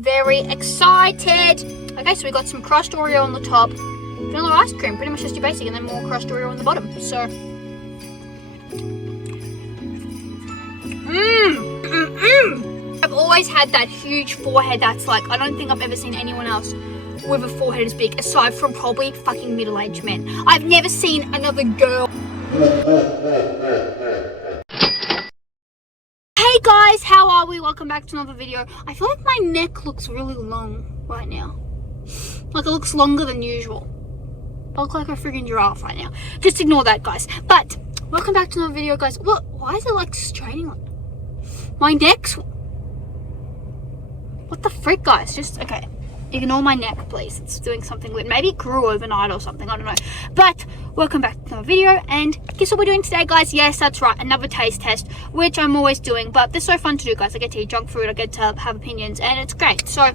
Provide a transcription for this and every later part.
very excited. Okay, so we got some crushed Oreo on the top, vanilla ice cream, pretty much just your basic, and then more crushed Oreo on the bottom. So, I've always had that huge forehead that's like, I don't think I've ever seen anyone else with a forehead as big, aside from probably fucking middle-aged men. I've never seen another girl. Hey guys, how are we? Welcome back to another video. I feel like my neck looks really long right now. Like it looks longer than usual. I look like a friggin' giraffe right now. Just ignore that, guys. But welcome back to another video, guys. What? Why is it like straining? Like my neck's. What the frick, guys? Just okay. Ignore my neck, please. It's doing something weird. Maybe it grew overnight or something. I don't know. But welcome back to another video. And guess what we're doing today, guys? Yes, that's right. Another taste test, which I'm always doing. But this is so fun to do, guys. I get to eat junk food. I get to have opinions, and it's great. So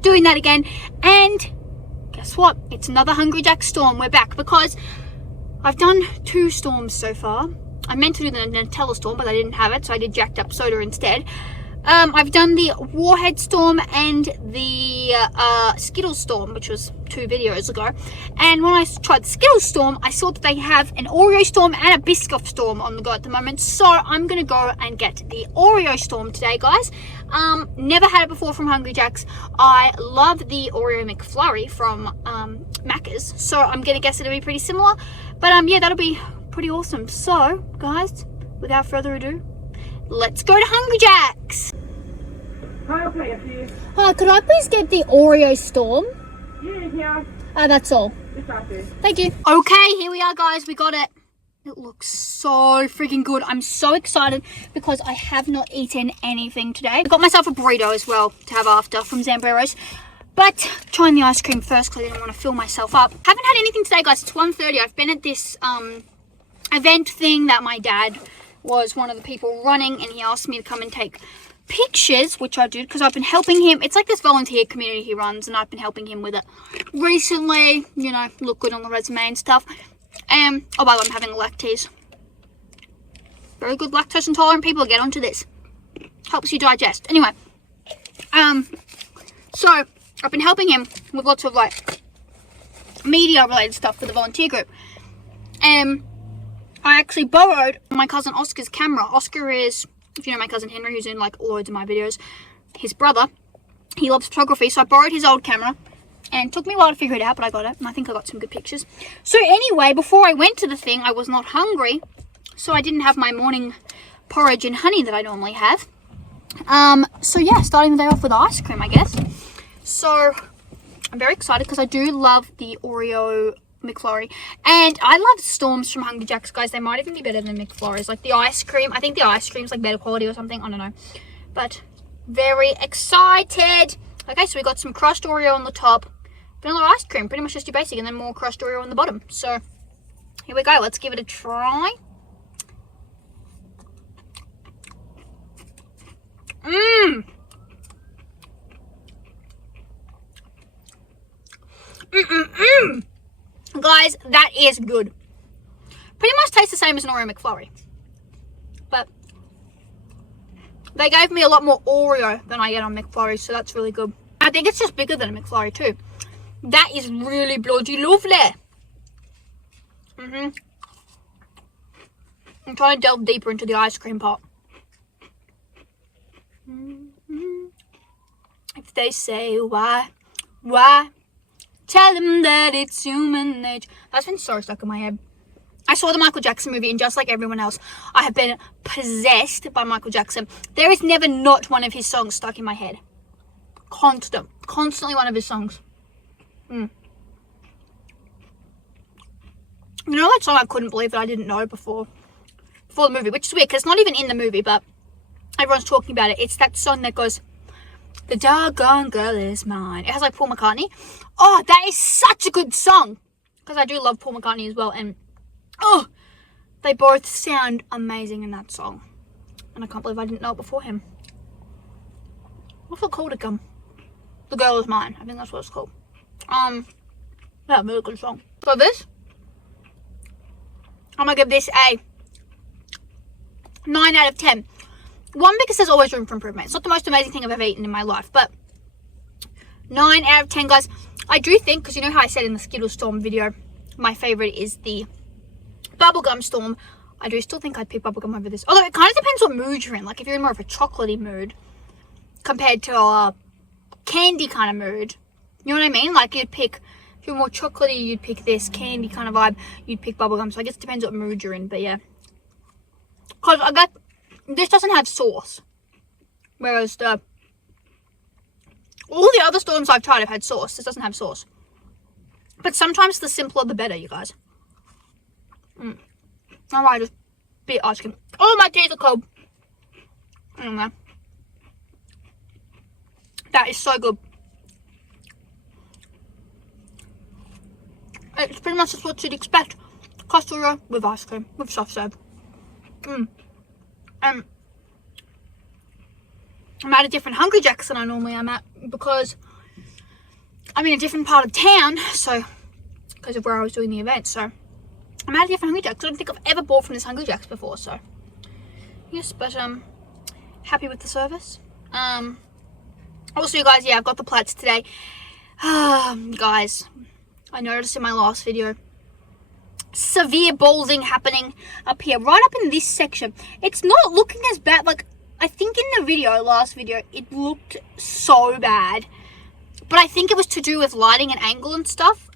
doing that again. And guess what? It's another Hungry Jack storm. We're back because I've done 2 storms so far. I meant to do the Nutella storm, but I didn't have it, so I did jacked up soda instead. I've done the Warhead Storm and the Skittles Storm, which was 2 videos ago. And when I tried the Skittles Storm, I saw that they have an Oreo Storm and a Biscoff Storm on the go at the moment. So I'm going to go and get the Oreo Storm today, guys. Never had it before from Hungry Jack's. I love the Oreo McFlurry from Macca's. So I'm going to guess it'll be pretty similar. But yeah, that'll be pretty awesome. So, guys, without further ado, let's go to Hungry Jack's. Hi, I'll play it for you. Hi, could I please get the Oreo Storm? Yeah. That's all. It's right there. Thank you. Okay, here we are, guys. We got it. It looks so freaking good. I'm so excited because I have not eaten anything today. I got myself a burrito as well to have after from Zambreros. But trying the ice cream first because I didn't want to fill myself up. Haven't had anything today, guys. It's 1:30. I've been at this event thing that my dad was one of the people running, and he asked me to come and take pictures, which I did because I've been helping him. It's like this volunteer community he runs, and I've been helping him with it recently, you know, look good on the resume and stuff. Oh, by the way, I'm having a lactase. Very good lactose intolerant people, get onto this. Helps you digest. Anyway, so I've been helping him with lots of like media related stuff for the volunteer group. I actually borrowed my cousin Oscar's camera. Oscar is, if you know my cousin Henry, who's in like loads of my videos, his brother. He loves photography, so I borrowed his old camera. And it took me a while to figure it out, but I got it. And I think I got some good pictures. So anyway, before I went to the thing, I was not hungry. So I didn't have my morning porridge and honey that I normally have. So yeah, starting the day off with ice cream, I guess. So I'm very excited because I do love the Oreo McFlurry, and I love Storms from Hungry Jack's, guys. They might even be better than McFlurries. Like the ice cream, I think the ice cream's like better quality or something, I don't know, but very excited. Okay, so we got some crushed Oreo on the top, vanilla ice cream, pretty much just your basic, and then more crushed Oreo on the bottom. So here we go, let's give it a try. Guys, that is good. Pretty much tastes the same as an Oreo McFlurry. But they gave me a lot more Oreo than I get on McFlurry, so that's really good. I think it's just bigger than a McFlurry too. That is really bloody lovely. I'm trying to delve deeper into the ice cream part. If they say why? Tell them that it's human nature. That's been so stuck in my head. I saw the Michael Jackson movie, and just like everyone else, I have been possessed by Michael Jackson. There is never not one of his songs stuck in my head. Constantly one of his songs. You know that song I couldn't believe that I didn't know before the movie, which is weird because it's not even in the movie, but everyone's talking about it. It's that song that goes, "The doggone girl is mine." It has like Paul McCartney. Oh, that is such a good song. Because I do love Paul McCartney as well. And, oh, they both sound amazing in that song. And I can't believe I didn't know it before him. What's it called again? "The Girl Is Mine." I think that's what it's called. Yeah, really good song. So this, I'm going to give this a 9 out of 10. One, because there's always room for improvement. It's not the most amazing thing I've ever eaten in my life, but 9 out of 10, guys. I do think, because you know how I said in the Skittle Storm video, my favorite is the Bubblegum Storm. I do still think I'd pick Bubblegum over this. Although it kind of depends what mood you're in. Like if you're in more of a chocolatey mood compared to a candy kind of mood. You know what I mean? Like you'd pick, if you're more chocolatey, you'd pick this candy kind of vibe. You'd pick Bubblegum. So I guess it depends what mood you're in. But yeah. Because this doesn't have sauce. Whereas all the other storms I've tried have had sauce. This doesn't have sauce. But sometimes the simpler the better, you guys. I might just bit ice cream. Oh, my teeth are cold. Anyway. That is so good. It's pretty much just what you'd expect. Custard with ice cream, with soft serve. I'm at a different Hungry Jack's than I normally am at because I'm in a different part of town, so because of where I was doing the event, so I'm at a different Hungry Jack's. I don't think I've ever bought from this Hungry Jack's before, so yes, but happy with the service. Also, you guys, yeah, I've got the plaits today. Guys, I noticed in my last video severe balding happening up here, right up in this section. It's not looking as bad. Like I think in the video, last video, it looked so bad, but I think it was to do with lighting and angle and stuff.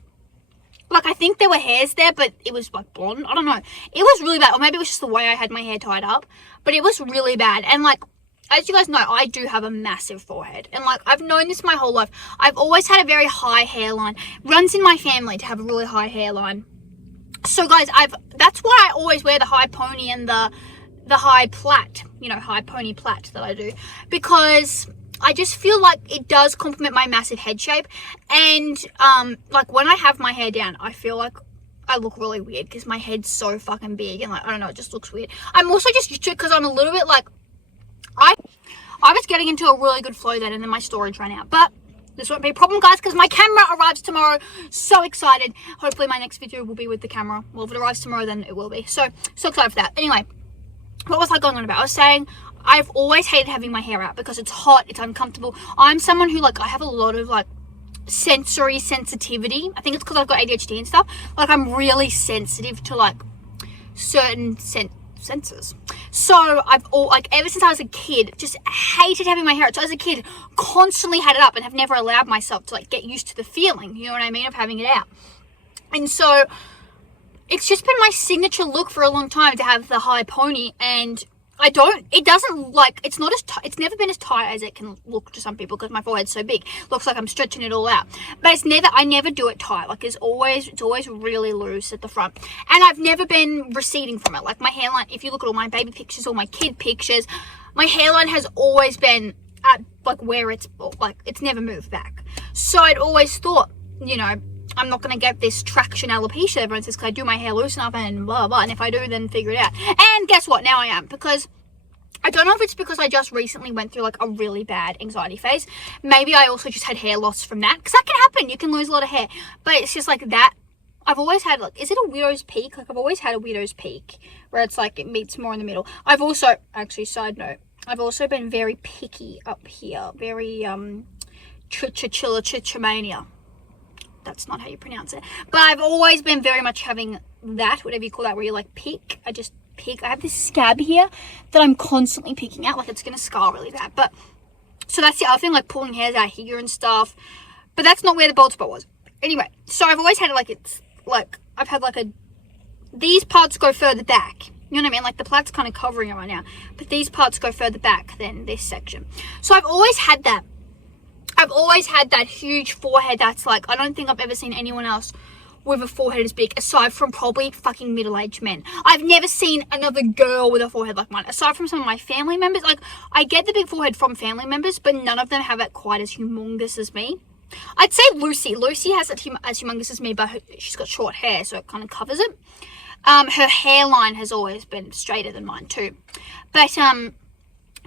Like I think there were hairs there, but it was like blonde. I don't know. It was really bad, or maybe it was just the way I had my hair tied up, but it was really bad. And like, as you guys know, I do have a massive forehead, and like I've known this my whole life. I've always had a very high hairline. Runs in my family to have a really high hairline. So guys, that's why I always wear the high pony and the high plait, you know, high pony plait that I do, because I just feel like it does complement my massive head shape. And like when I have my hair down, I feel like I look really weird because my head's so fucking big, and like I don't know, it just looks weird. I'm also just used to it because I'm a little bit like I was getting into a really good flow then, and then my storage ran out. But this won't be a problem, guys, because my camera arrives tomorrow. So excited. Hopefully my next video will be with the camera. Well, if it arrives tomorrow, then it will be. So excited for that. Anyway, what was I going on about? I was saying I've always hated having my hair out because it's hot, it's uncomfortable. I'm someone who, like, I have a lot of, like, sensory sensitivity. I think it's because I've got ADHD and stuff. Like, I'm really sensitive to, like, certain senses. So I've ever since I was a kid, just hated having my hair out. So as a kid, constantly had it up and have never allowed myself to like get used to the feeling, you know what I mean, of having it out. And so it's just been my signature look for a long time to have the high pony, and it's never been as tight as it can look to some people because my forehead's so big. Looks like I'm stretching it all out. But I never do it tight. Like it's always really loose at the front. And I've never been receding from it. Like my hairline, if you look at all my baby pictures, all my kid pictures, my hairline has always been at like where it's never moved back. So I'd always thought, you know, I'm not going to get this traction alopecia everyone says because I do my hair loose enough and blah, blah. And if I do, then figure it out. And guess what? Now I am, because I don't know if it's because I just recently went through like a really bad anxiety phase. Maybe I also just had hair loss from that, because that can happen. You can lose a lot of hair. But it's just like that. I've always had, like, is it a widow's peak? Like, I've always had a widow's peak where it's like it meets more in the middle. I've also, actually, side note, I've also been very picky up here. Very, trichomania. That's not how you pronounce it. But I've always been very much having that, whatever you call that, where you like pick. I have this scab here that I'm constantly picking out. Like it's going to scar really bad. But, so that's the other thing, like pulling hairs out here and stuff. But that's not where the bald spot was. Anyway, so I've always had it like it's, like, I've had like these parts go further back. You know what I mean? Like the plait's kind of covering it right now. But these parts go further back than this section. So I've always had that. I've always had that huge forehead that's like, I don't think I've ever seen anyone else with a forehead as big, aside from probably fucking middle-aged men. I've never seen another girl with a forehead like mine, aside from some of my family members. Like, I get the big forehead from family members, but none of them have it quite as humongous as me. I'd say Lucy. Lucy has it as humongous as me, but she's got short hair, so it kind of covers it. Her hairline has always been straighter than mine too. But,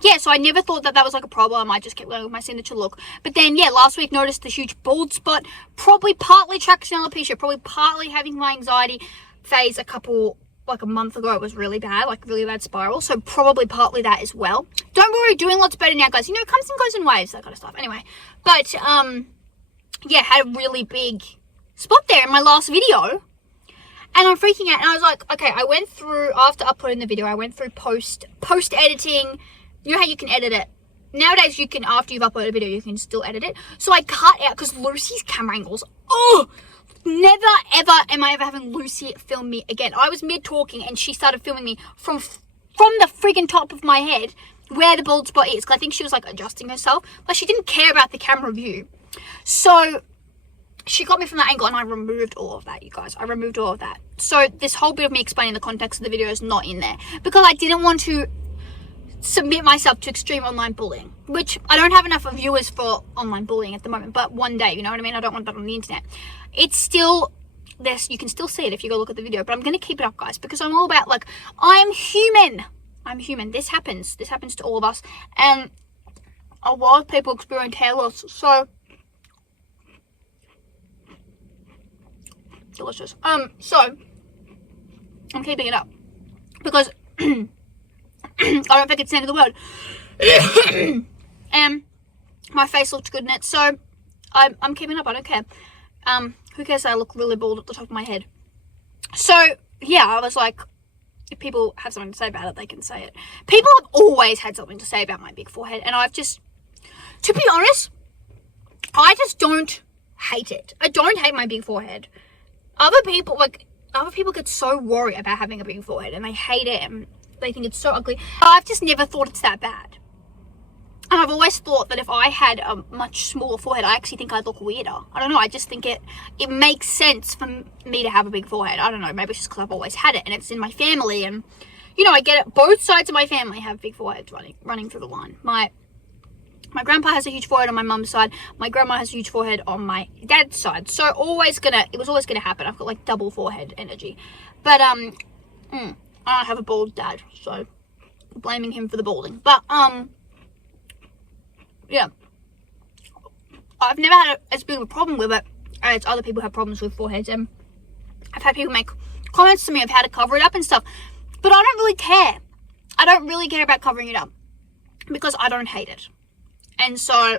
yeah, so I never thought that was like a problem. I just kept going with my signature look. But then, yeah, last week noticed the huge bald spot. Probably partly traction alopecia. Probably partly having my anxiety phase a month ago. It was really bad, like really bad spiral. So probably partly that as well. Don't worry, doing lots better now, guys. You know, it comes and goes in waves, that kind of stuff. Anyway, but, yeah, had a really big spot there in my last video. And I'm freaking out, and I was like, okay, I went through, after uploading the video, I went through post editing. You know how you can edit it? Nowadays, you can, after you've uploaded a video, you can still edit it. So I cut out, because Lucy's camera angles, oh, never, ever am I ever having Lucy film me again. I was mid-talking, and she started filming me from the friggin' top of my head, where the bald spot is, because I think she was, like, adjusting herself. But she didn't care about the camera view. So she got me from that angle, and I removed all of that, you guys. I removed all of that. So this whole bit of me explaining the context of the video is not in there, because I didn't want to submit myself to extreme online bullying, which I don't have enough viewers for online bullying at the moment, but one day, you know what I mean? I don't want that on the internet. It's still this, you can still see it if you go look at the video, but I'm going to keep it up, guys, because I'm all about, like, I'm human. This happens to all of us, and a lot of people experience hair loss. So delicious. So I'm keeping it up because I don't think it's the end of the world. And my face looked good in it, so I'm keeping up. I don't care. Who cares that I look really bald at the top of my head? So yeah, I was like, if people have something to say about it, they can say it. People have always had something to say about my big forehead, and I've just, to be honest, I just don't hate it. I don't hate my big forehead. Other people get so worried about having a big forehead, and they hate it, and they think it's so ugly. I've just never thought it's that bad. And I've always thought that if I had a much smaller forehead, I actually think I'd look weirder. I don't know, I just think it makes sense for me to have a big forehead. I don't know, maybe it's just because I've always had it, and it's in my family, and, you know, I get it. Both sides of my family have big foreheads running through the line. My grandpa has a huge forehead on my mum's side. My grandma has a huge forehead on my dad's side. So it was always gonna happen. I've got like double forehead energy. But I don't have a bald dad, so blaming him for the balding. But yeah, I've never had as big of a problem with it as other people have problems with foreheads, and I've had people make comments to me of how to cover it up and stuff. But I don't really care. I don't really care about covering it up because I don't hate it. And so,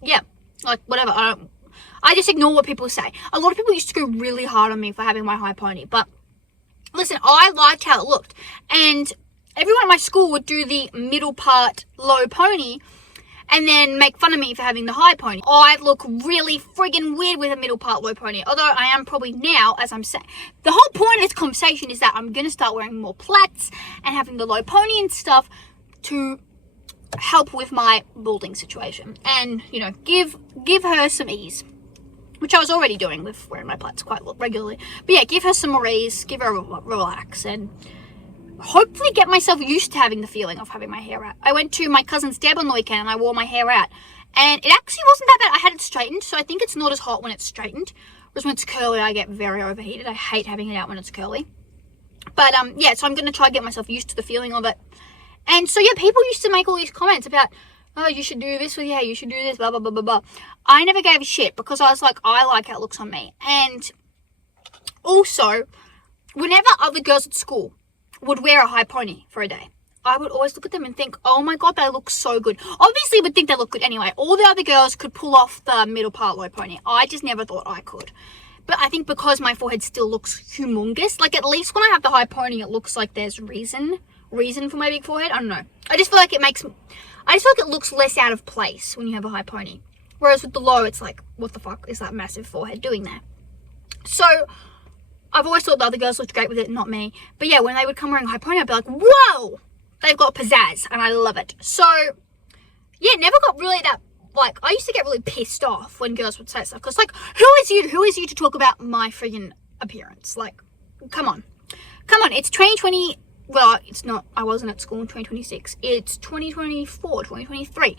yeah, like, whatever, I just ignore what people say. A lot of people used to go really hard on me for having my high pony, but listen, I liked how it looked, and everyone at my school would do the middle part low pony, and then make fun of me for having the high pony. I look really friggin' weird with a middle part low pony, although I am probably now, as I'm saying. The whole point of this conversation is that I'm gonna start wearing more plaits and having the low pony and stuff to help with my balding situation, and, you know, give her some ease, which I was already doing with wearing my plaits quite regularly. But yeah, give her some more ease, give her a relax, and hopefully get myself used to having the feeling of having my hair out. I went to my cousin's deb on the weekend, and I wore my hair out, and it actually wasn't that bad. I had it straightened, so I think it's not as hot when it's straightened, whereas when it's curly, I get very overheated. I hate having it out when it's curly. But yeah, so I'm gonna try to get myself used to the feeling of it. And so, yeah, people used to make all these comments about, oh, you should do this with your hair, you should do this, blah, blah, blah, blah, blah. I never gave a shit because I was like, I like how it looks on me. And also, whenever other girls at school would wear a high pony for a day, I would always look at them and think, oh my God, they look so good. Obviously, I would think they look good anyway. All the other girls could pull off the middle part low pony. I just never thought I could. But I think because my forehead still looks humongous, like, at least when I have the high pony, it looks like there's reason for my big forehead. I don't know. I just feel like it looks less out of place when you have a high pony. Whereas with the low, it's like, what the fuck is that massive forehead doing there? So I've always thought the other girls looked great with it, not me. But yeah, when they would come wearing a high pony, I'd be like, whoa, they've got pizzazz, and I love it. So yeah, never got really that, like, I used to get really pissed off when girls would say stuff, because, like, who is you to talk about my friggin' appearance? Like, come on, it's 2020. Well, it's not, I wasn't at school in 2026. It's 2024, 2023.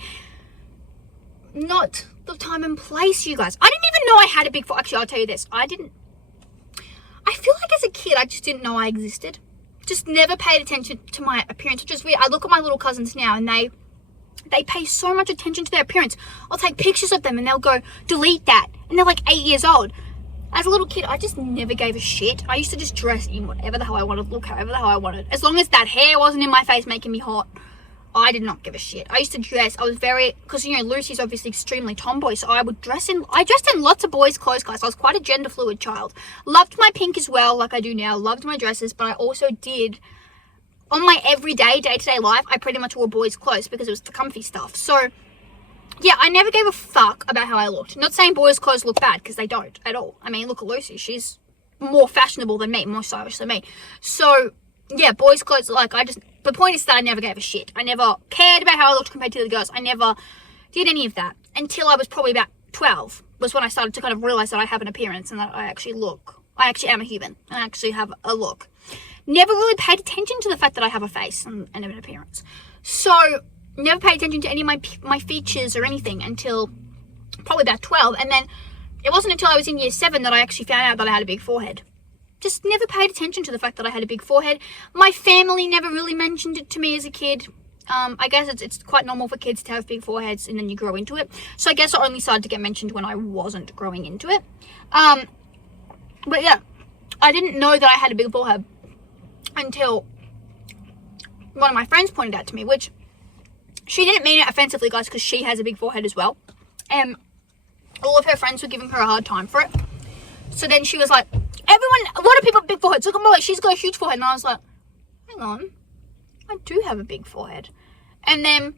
Not the time and place, you guys. I didn't even know I had a big forehead. Actually, I'll tell you this. I feel like as a kid, I just didn't know I existed. Just never paid attention to my appearance, which is weird. I look at my little cousins now, and they pay so much attention to their appearance. I'll take pictures of them, and they'll go, delete that. And they're like 8 years old. As a little kid, I just never gave a shit. I used to just dress in whatever the hell I wanted, look however the hell I wanted. As long as that hair wasn't in my face making me hot, I did not give a shit. I used to dress. I was very, because you know Lucy's obviously extremely tomboy, so I dressed in lots of boys' clothes, guys. I was quite a gender fluid child. Loved my pink as well, like I do now. Loved my dresses, but I also did, on my everyday, day-to-day life, I pretty much wore boys' clothes because it was the comfy stuff. So yeah, I never gave a fuck about how I looked. Not saying boys' clothes look bad, because they don't at all. I mean, look at Lucy. She's more fashionable than me, more stylish than me. So, yeah, boys' clothes, like, the point is that I never gave a shit. I never cared about how I looked compared to the girls. I never did any of that until I was probably about 12, was when I started to kind of realize that I have an appearance and that I actually am a human, and I actually have a look. Never really paid attention to the fact that I have a face and an appearance. So, never paid attention to any of my features or anything until probably about 12. And then it wasn't until I was in year 7 that I actually found out that I had a big forehead. Just never paid attention to the fact that I had a big forehead. My family never really mentioned it to me as a kid. I guess it's quite normal for kids to have big foreheads and then you grow into it. So I guess it only started to get mentioned when I wasn't growing into it. But yeah, I didn't know that I had a big forehead until one of my friends pointed out to me, which she didn't mean it offensively, guys, because she has a big forehead as well. And all of her friends were giving her a hard time for it. So then she was like, a lot of people have big foreheads. Look at Molly, she's got a huge forehead. And I was like, hang on, I do have a big forehead. And then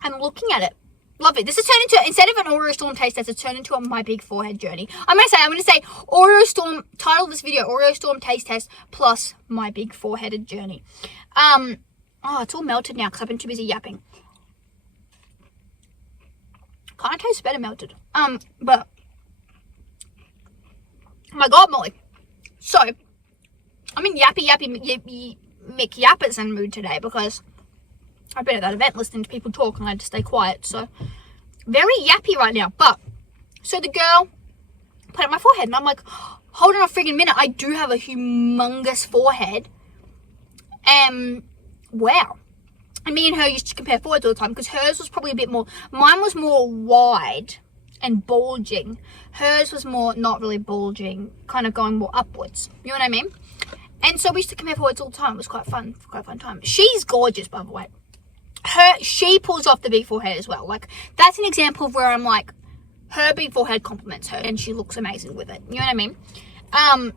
I'm looking at it. Love it. This has turned into, instead of an Oreo Storm taste test, it's turned into a my big forehead journey. I'm going to say Oreo Storm, title of this video, Oreo Storm taste test plus my big foreheaded journey. Oh, it's all melted now because I've been too busy yapping. Kind of tastes better melted. But, oh my God, Molly. So, I'm in yappy McYapperson mood today because I've been at that event listening to people talk and I had to stay quiet. So, very yappy right now. But, so the girl put up my forehead and I'm like, hold on a friggin' minute. I do have a humongous forehead. Wow. And me and her used to compare foreheads all the time because hers was probably a bit more, mine was more wide and bulging. Hers was more not really bulging, kind of going more upwards. You know what I mean? And so we used to compare foreheads all the time. It was quite fun time. She's gorgeous, by the way. She pulls off the big forehead as well. Like, that's an example of where I'm like, her big forehead compliments her and she looks amazing with it. You know what I mean? I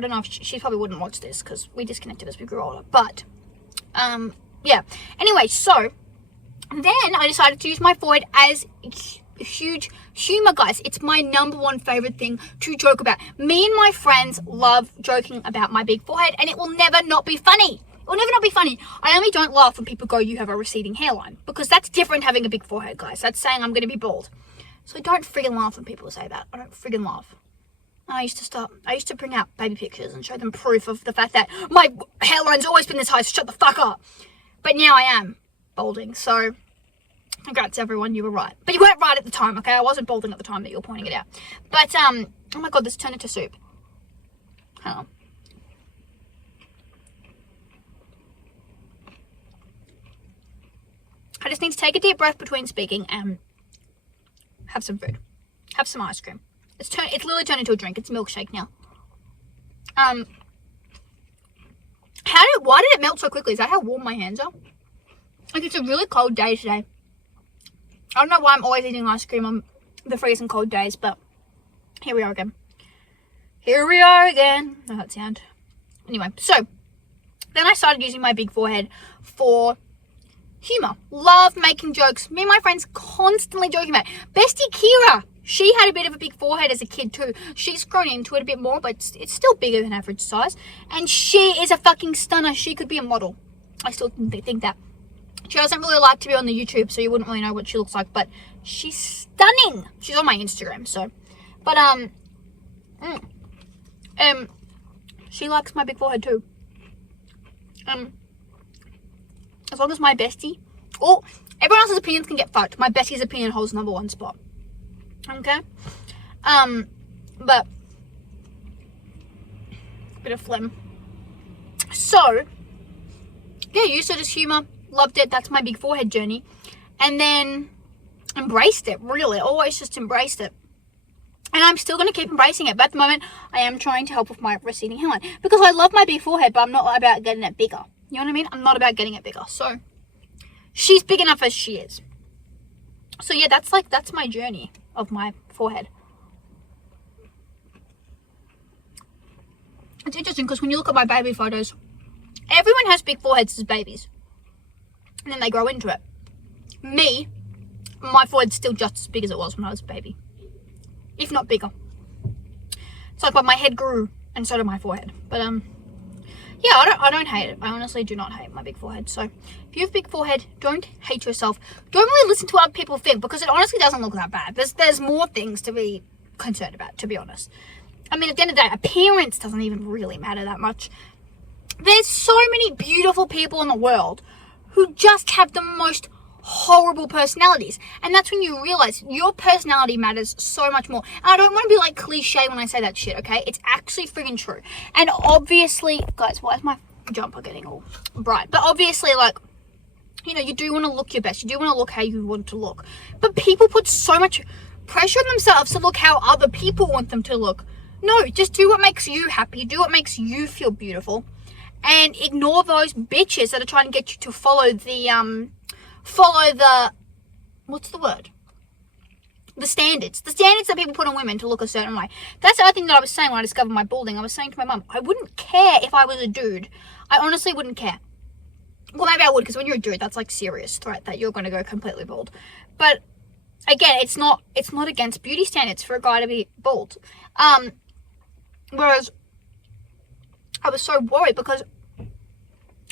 don't know if she probably wouldn't watch this because we disconnected as we grew older. But, yeah. Anyway, so then I decided to use my forehead as huge humor, guys. It's my #1 favorite thing to joke about. Me and my friends love joking about my big forehead and it will never not be funny. It will never not be funny. I only don't laugh when people go, you have a receding hairline, because that's different having a big forehead, guys. That's saying I'm going to be bald. So I don't friggin' laugh when people say that. I don't friggin' laugh. I used to bring out baby pictures and show them proof of the fact that my hairline's always been this high, so shut the fuck up. But now I am balding, so congrats everyone, you were right. But you weren't right at the time, okay? I wasn't balding at the time that you were pointing it out. But, oh my God, this turned into soup. Hang on. I just need to take a deep breath between speaking and have some food. Have some ice cream. It's literally turned into a drink. It's a milkshake now. Why did it melt so quickly? Is that how warm my hands are? Like, it's a really cold day today. I don't know why I'm always eating ice cream on the freezing cold days, but here we are again. Here we are again. I know that sound. Anyway, so then I started using my big forehead for humor. Love making jokes. Me and my friends constantly joking about it. Bestie Kira, she had a bit of a big forehead as a kid too. She's grown into it a bit more, but it's still bigger than average size. And she is a fucking stunner. She could be a model. I still think that. She doesn't really like to be on the YouTube, so you wouldn't really know what she looks like, but she's stunning. She's on my Instagram, so. But, she likes my big forehead too. As long as my bestie, or everyone else's opinions can get fucked, my bestie's opinion holds #1 spot. Okay? But, bit of phlegm. So, yeah, used it as humor. Loved it. That's my big forehead journey. And then embraced it, really. Always just embraced it. And I'm still going to keep embracing it. But at the moment, I am trying to help with my receding hairline. Because I love my big forehead, but I'm not about getting it bigger. You know what I mean? I'm not about getting it bigger. So, she's big enough as she is. So yeah, that's my journey of my forehead. It's interesting because when you look at my baby photos, everyone has big foreheads as babies. And then they grow into it. Me, my forehead's still just as big as it was when I was a baby. If not bigger. It's like, but my head grew and so did my forehead. But yeah, I don't hate it. I honestly do not hate my big forehead. So if you have a big forehead, don't hate yourself. Don't really listen to what other people think, because it honestly doesn't look that bad. There's more things to be concerned about, to be honest. I mean, at the end of the day, appearance doesn't even really matter that much. There's so many beautiful people in the world who just have the most horrible personalities, and that's when you realize your personality matters so much more. And I don't want to be like cliche when I say that shit, okay? It's actually freaking true. And obviously, guys, why is my jumper getting all bright? But obviously, like, you know, you do want to look your best. You do want to look how you want to look. But people put so much pressure on themselves to look how other people want them to look. No, just do what makes you happy. Do what makes you feel beautiful. And ignore those bitches that are trying to get you to follow the what's the word? The standards. The standards that people put on women to look a certain way. That's the other thing that I was saying when I discovered my balding. I was saying to my mum, I wouldn't care if I was a dude. I honestly wouldn't care. Well, maybe I would, because when you're a dude, that's like serious threat that you're going to go completely bald. But again, it's not against beauty standards for a guy to be bald. Whereas I was so worried because I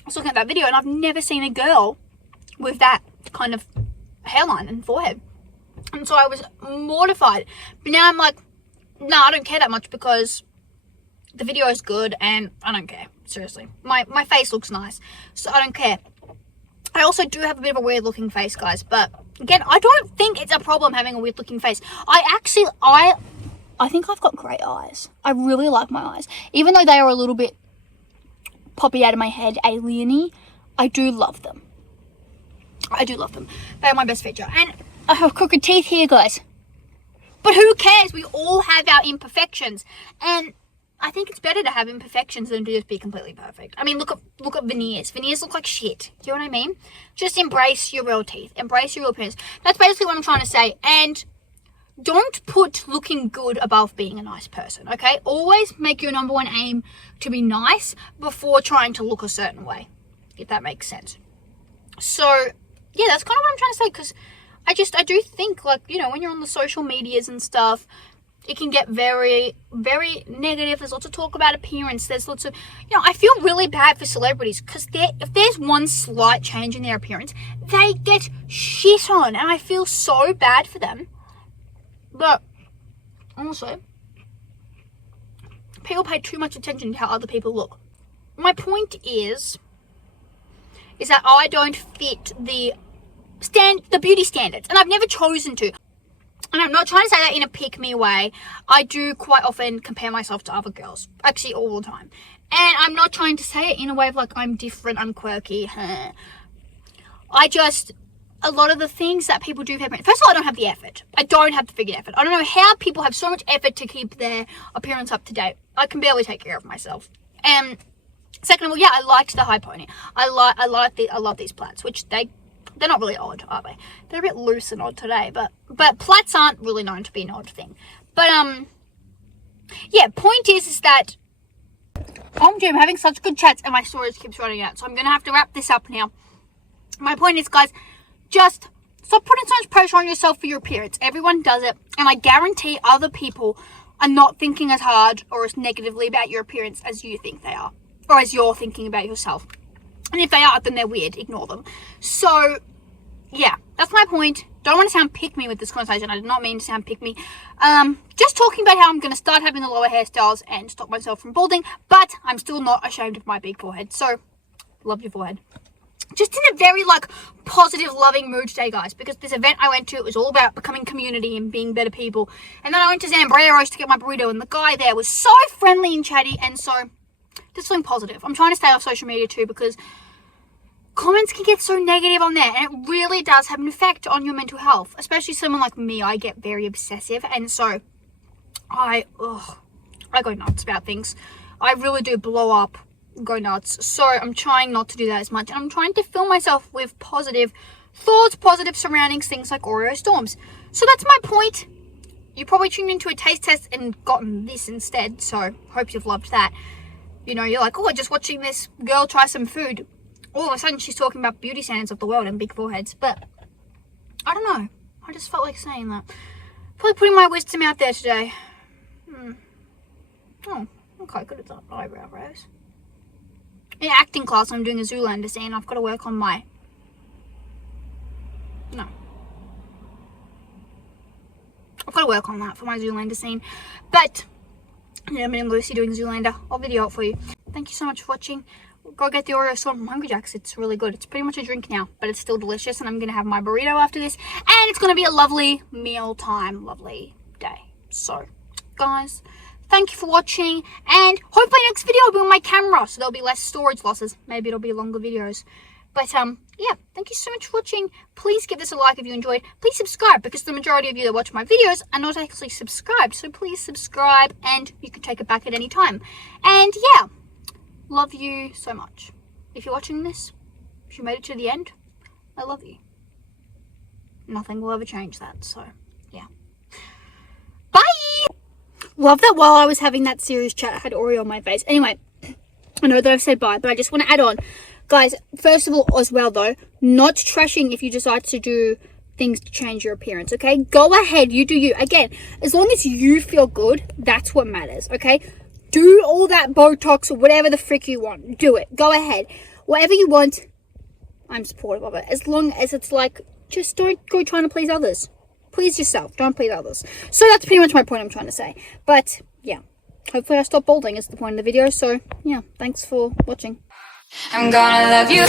was looking at that video and I've never seen a girl with that kind of hairline and forehead. And so I was mortified. But now I'm like, no, I don't care that much because the video is good and I don't care. Seriously. My face looks nice. So I don't care. I also do have a bit of a weird looking face, guys. But again, I don't think it's a problem having a weird looking face. I think I've got great eyes. I really like my eyes. Even though they are a little bit poppy out of my head, alien-y, I do love them. I do love them. They are my best feature. And I have crooked teeth here, guys. But who cares? We all have our imperfections. And I think it's better to have imperfections than to just be completely perfect. I mean, look at veneers. Veneers look like shit. Do you know what I mean? Just embrace your real teeth. Embrace your real appearance. That's basically what I'm trying to say. And don't put looking good above being a nice person, okay? Always make your number one aim to be nice before trying to look a certain way, if that makes sense. So, yeah, that's kind of what I'm trying to say, because I do think, like, you know, when you're on the social medias and stuff, it can get very, very negative. There's lots of talk about appearance. There's lots of, you know, I feel really bad for celebrities because if there's one slight change in their appearance, they get shit on, and I feel so bad for them. But also, people pay too much attention to how other people look. My point is that I don't fit the beauty standards, and I've never chosen to. And I'm not trying to say that in a pick-me way. I do quite often compare myself to other girls, actually all the time. And I'm not trying to say it in a way of like I'm different, I'm quirky. A lot of the things that people do for first of all, I don't have the effort. I don't have the friggin' effort. I don't know how people have so much effort to keep their appearance up to date. I can barely take care of myself. And second of all, yeah, I liked the high pony. I love these plaits, which they're not really odd, are they? They're a bit loose and odd today, but plaits aren't really known to be an odd thing. But yeah, point is that I'm having such good chats and my storage keeps running out, so I'm gonna have to wrap this up now. My point is, guys, just stop putting so much pressure on yourself for your appearance. Everyone does it, and I guarantee other people are not thinking as hard or as negatively about your appearance as you think they are, or as you're thinking about yourself. And if they are, then they're weird. Ignore them. So, yeah, that's my point. Don't want to sound pick-me with this conversation. I did not mean to sound pick-me. Just talking about how I'm going to start having the lower hairstyles and stop myself from balding, but I'm still not ashamed of my big forehead. So, love your forehead. Just in a very, like, positive, loving mood today, guys, because this event I went to, it was all about becoming community and being better people. And then I went to Zambreros to get my burrito, and the guy there was so friendly and chatty, and so just feeling positive. I'm trying to stay off social media too, because comments can get so negative on there, and it really does have an effect on your mental health, especially someone like me. I get very obsessive, and so I go nuts about things. I really do blow up go nuts. So I'm trying not to do that as much. And I'm trying to fill myself with positive thoughts, positive surroundings, things like Oreo storms. So that's my point. You probably tuned into a taste test and gotten this instead. So hope you've loved that. You know, you're like, oh, just watching this girl try some food. All of a sudden she's talking about beauty standards of the world and big foreheads. But I don't know. I just felt like saying that. Probably putting my wisdom out there today. Oh, I'm quite good at that eyebrow raise. In acting class, I'm doing a Zoolander scene. I've got to work on my... No. I've got to work on that for my Zoolander scene. But, yeah, me and Lucy doing Zoolander. I'll video it for you. Thank you so much for watching. Go get the Oreo storm from Hungry Jack's. It's really good. It's pretty much a drink now, but it's still delicious. And I'm going to have my burrito after this. And it's going to be a lovely meal time, lovely day. So, guys, thank you for watching. And hopefully next video will be on my camera, so there'll be less storage losses. Maybe it'll be longer videos. But, yeah, thank you so much for watching. Please give this a like if you enjoyed. Please subscribe, because the majority of you that watch my videos are not actually subscribed. So please subscribe, and you can take it back at any time. And, yeah. Love you so much. If you're watching this, if you made it to the end, I love you. Nothing will ever change that, so yeah. Bye! Love that while I was having that serious chat, I had Oreo on my face. Anyway, I know that I've said bye, but I just want to add on. Guys, first of all, as well though, not trashing if you decide to do things to change your appearance, okay? Go ahead, you do you. Again, as long as you feel good, that's what matters, okay? Do all that Botox or whatever the frick you want. Do it. Go ahead. Whatever you want, I'm supportive of it. As long as it's like, just don't go trying to please others. Please yourself. Don't please others. So that's pretty much my point I'm trying to say. But, yeah. Hopefully I stop balding is the point of the video. So, yeah. Thanks for watching. I'm gonna love you.